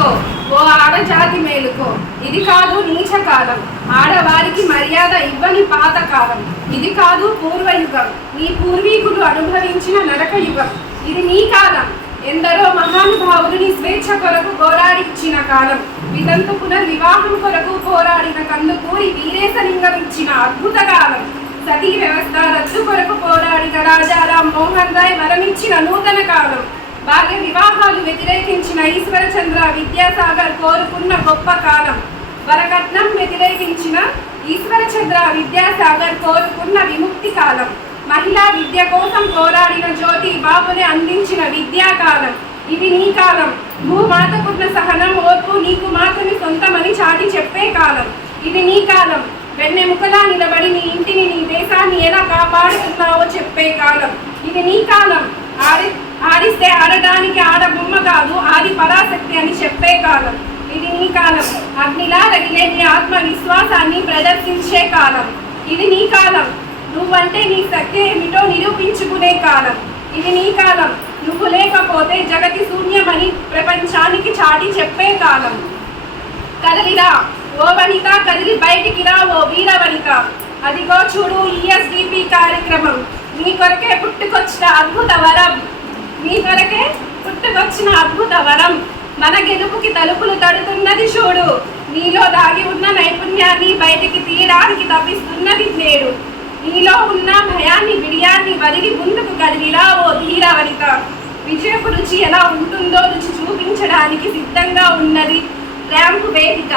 మేలుకో, ఓ ఆడజాతి మేలుకో. ఇది కాదు నీచ కాలం, ఆడవారికి మర్యాద ఇవ్వని పాత కాలం. ఇది కాదు పూర్వయుగం, నీ పూర్వీకులు అనుభవించిన నరక యుగం. ఇది నీ కాలం, ఎందరో మహానుభావులు నీ స్వేచ్ఛ కొరకు పోరాడి ఇచ్చిన కాలం. వితంతు పునర్వివాహం కొరకు పోరాడిన కందుకూరి వీరేశలింగం ఇచ్చిన అద్భుత కాలం. సతీ వ్యవస్థ రద్దు కొరకు పోరాడిన రాజారాం మోహన్ రాయ్ వరమిచ్చిన నూతన కాలం. బాల్య వివాహాలు వ్యతిరేకించిన ఈశ్వరచంద్ర విద్యాసాగర్ కోరుకున్న గొప్ప కాలం. వరకట్నం వ్యతిరేకించిన ఈశ్వరచంద్ర విద్యాసాగర్ కోరుకున్న విముక్తి కాలం. మహిళా విద్య కోసం పోరాడిన జ్యోతి బాబుని అందించిన విద్యాకాలం. ఇది నీ కాలం, భూమాతకున్న సహనం ఓర్పు నీకు మాతని సొంతమని చాటి చెప్పే కాలం. ఇది నీ కాలం, వెన్నెముకలా నిలబడి నీ ఇంటిని నీ దేశాన్ని ఎలా కాపాడుతున్నావో చెప్పే కాలం. ఇది నీ కాలం, ఆడిస్తే ఆడడానికి ఆడబొమ్మ కాదు ఆది పరాశక్తి అని చెప్పే కాలం. ఇది నీ కాలం, అగ్నిలా రగిలే నీ ఆత్మవిశ్వాసాన్ని ప్రదర్శించే కాలం. ఇది నీ కాలం, నువ్వంటే నీ శక్తి ఏమిటో నిరూపించుకునే కాలం. ఇది నీ కాలం, నువ్వు లేకపోతే జగతి శూన్యమని ప్రపంచానికి చాటి చెప్పే కాలం. కదలిరా ఓ వనిత, కదిలి బయటికి రా ఓ వీర వనిత. అదిగో చూడు ఈఎస్డిపి కార్యక్రమం, నీ కొరకే పుట్టుకొచ్చిన అద్భుత వరం. నీ కొరకే పుట్టుకొచ్చిన అద్భుత వరం. మన గెలుపుకి తలుపులు తడుతున్నది చూడు. నీలో దాగి ఉన్న నైపుణ్యాన్ని బయటికి తీయడానికి తప్పిస్తున్నది నేడు. నీలో ఉన్న భయాన్ని విడియాన్ని వదిలి ముందుకు కదిలిరా ఓ ధీర వనిత. విజయపు రుచి ఎలా ఉంటుందో రుచి చూపించడానికి సిద్ధంగా ఉన్నది ర్యాంపు వేదిక.